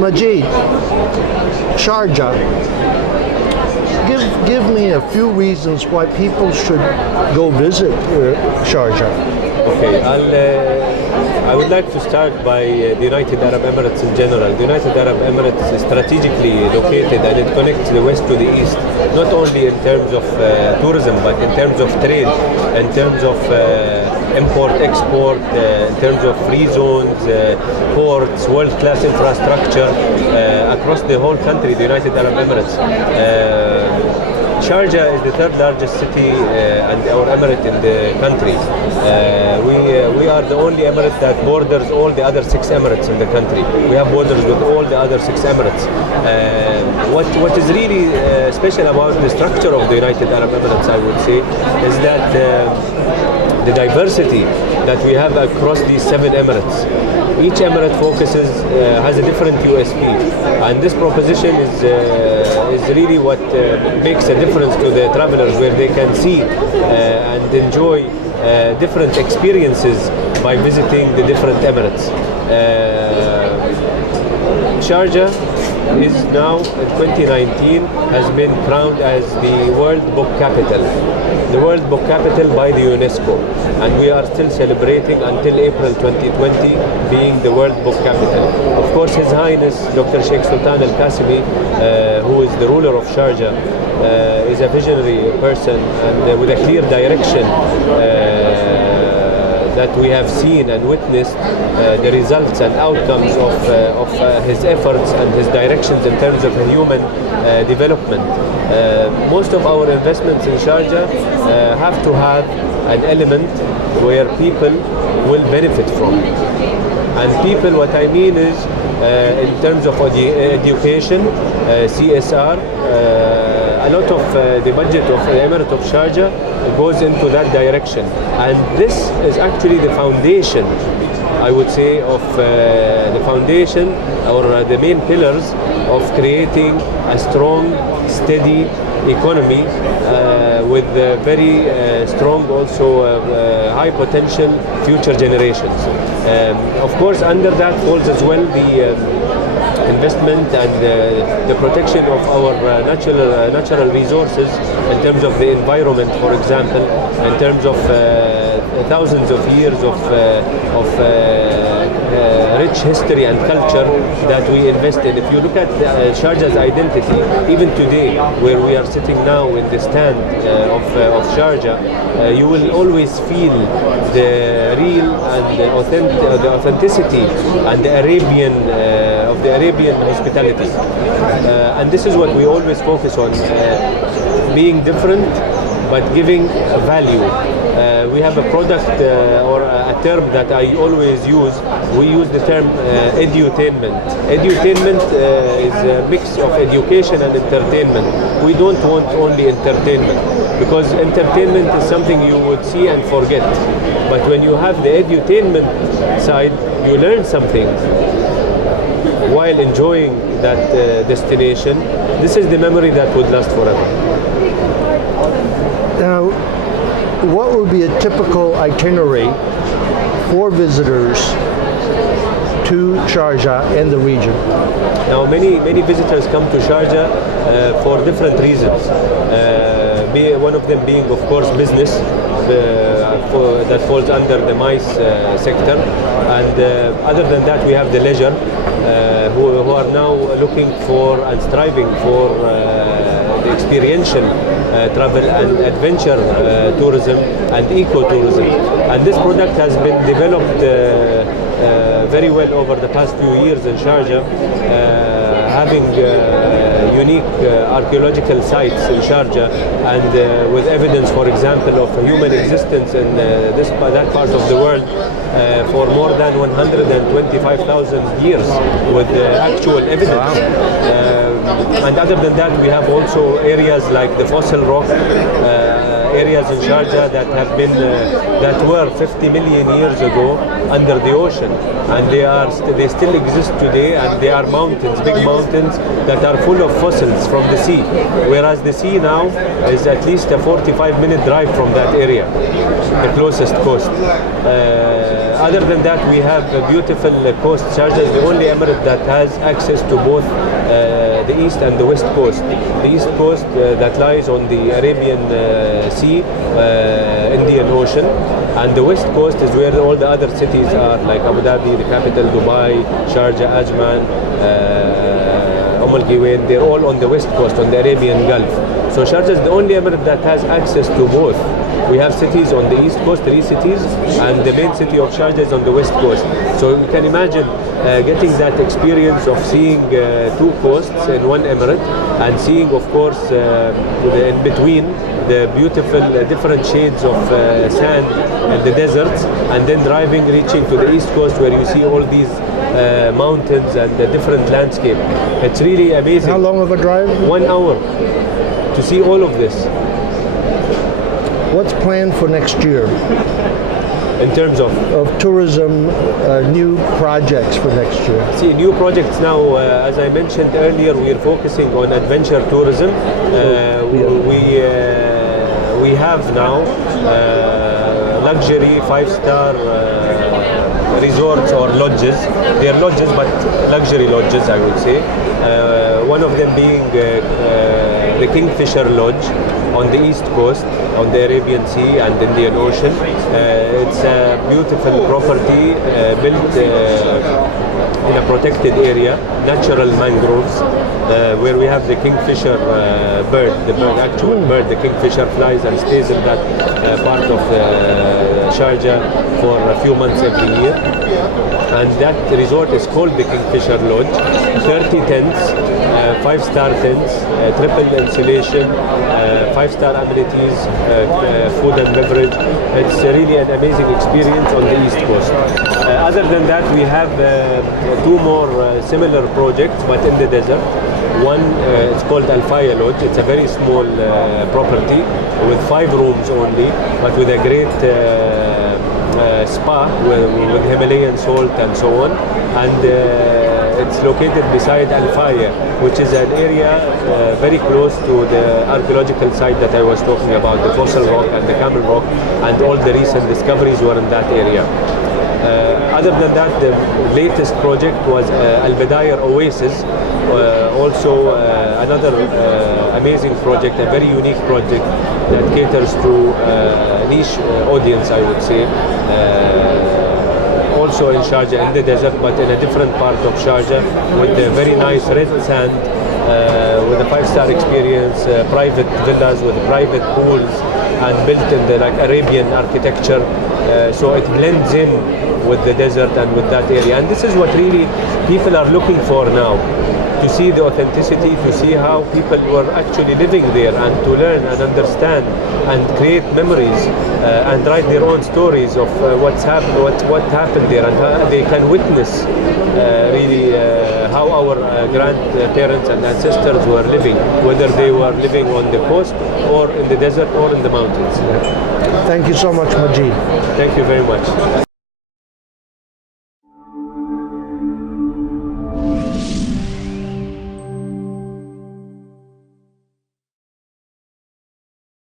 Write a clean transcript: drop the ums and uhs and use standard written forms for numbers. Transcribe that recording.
Majid, Sharjah. Give me a few reasons why people should go visit Sharjah. Okay, I would like to start by the United Arab Emirates in general. The United Arab Emirates is strategically located and it connects the west to the east, not only in terms of tourism, but in terms of trade, in terms of import-export, in terms of free zones, ports, world-class infrastructure across the whole country, the United Arab Emirates. Sharjah is the third largest city or emirate in the country. We are the only emirate that borders all the other 6 emirates in the country. We have borders with all the other 6 emirates. What is really special about the structure of the United Arab Emirates, I would say, is that the diversity that we have across these 7 emirates. Each emirate has a different USP, and this proposition is really what makes a difference to the travelers, where they can see and enjoy different experiences by visiting the different emirates. Sharjah is now, in 2019, has been crowned as the World Book Capital. The World Book Capital by the UNESCO. And we are still celebrating until April 2020 being the World Book Capital. Of course, His Highness Dr. Sheikh Sultan Al-Qasimi, who is the ruler of Sharjah, is a visionary person and with a clear direction that we have seen and witnessed the results and outcomes of his efforts and his directions in terms of human development. Most of our investments in Sharjah have to have an element where people will benefit from. And people, what I mean is, in terms of education, CSR, a lot of the budget of the Emirate of Sharjah goes into that direction. And this is actually the foundation, I would say, of the foundation or the main pillars of creating a strong, steady economy with very strong, also high potential future generations. Of course, under that falls as well the investment and the protection of our natural resources in terms of the environment, for example, in terms of thousands of years of rich history and culture that we invest in. If you look at Sharjah's identity, even today, where we are sitting now in the stand of Sharjah, you will always feel the real and the authenticity and the Arabian hospitality. And this is what we always focus on, being different but giving value. We have a product or a term that I always use. We use the term edutainment. Edutainment is a mix of education and entertainment. We don't want only entertainment, because entertainment is something you would see and forget. But when you have the edutainment side, you learn something while enjoying that destination. This is the memory that would last forever. Now, what would be a typical itinerary for visitors to Sharjah and the region? Now, many visitors come to Sharjah for different reasons. One of them being, of course, business that falls under the MICE sector, and other than that, we have the leisure who are now looking for and striving for the experiential travel and adventure tourism and eco-tourism. And this product has been developed very well over the past few years in Sharjah, having unique archaeological sites in Sharjah, and with evidence, for example, of human existence in that part of the world for more than 125,000 years, with actual evidence. And other than that, we have also areas like the fossil rock areas in Sharjah that have been that were 50 million years ago under the ocean, and they still exist today, and they are mountains, big mountains that are full of fossils from the sea, whereas the sea now is at least a 45-minute drive from that area, the closest coast. Other than that, we have a beautiful coast. Sharjah is the only emirate that has access to both the east and the west coast. The east coast that lies on the Arabian Sea, Indian Ocean, and the west coast is where all the other cities are, like Abu Dhabi, the capital, Dubai, Sharjah, Ajman, Al Giwain. They're all on the west coast, on the Arabian Gulf. So Sharjah is the only emirate that has access to both. We have cities on the east coast, 3 cities, and the main city of Sharjah is on the west coast. So you can imagine getting that experience of seeing 2 coasts in one emirate, and seeing, of course, in between the beautiful different shades of sand and the deserts, and then driving, reaching to the east coast where you see all these mountains and the different landscape. It's really amazing. How long of a drive? 1 hour to see all of this. What's planned for next year In terms of tourism, new projects for next year? see new projects now, as I mentioned earlier, we are focusing on adventure tourism. We have now luxury 5-star resorts or lodges. They are lodges, but luxury lodges, I would say. One of them being the Kingfisher Lodge on the east coast, on the Arabian Sea and Indian Ocean. It's a beautiful property built in a protected area, natural mangroves, where we have the kingfisher bird, actual bird, the kingfisher flies and stays in that part of Sharjah for a few months every year. And that resort is called the Kingfisher Lodge. 30 tents, 5-star tents, triple insulation, 5-star amenities, food and beverage. It's really an amazing experience on the east coast. Other than that, we have 2 more similar projects, but in the desert. One it's called Al Faya Lodge. It's a very small property with 5 rooms only, but with a great spa with Himalayan salt and so on. And it's located beside Al Faya, which is an area very close to the archaeological site that I was talking about, the fossil rock and the camel rock, and all the recent discoveries were in that area. Other than that, the latest project was Al Bidayar Oasis, also another amazing project, a very unique project that caters to niche audience, I would say. Also in Sharjah, in the desert, but in a different part of Sharjah, with a very nice red sand, with a 5-star experience, private villas with private pools, and built in the Arabian architecture. So it blends in with the desert and with that area. And this is what really people are looking for now, to see the authenticity, to see how people were actually living there, and to learn and understand and create memories and write their own stories of what happened there, and how they can witness really how our grandparents and ancestors were living, whether they were living on the coast or in the desert or in the mountains. Thank you so much, Majid. Thank you very much.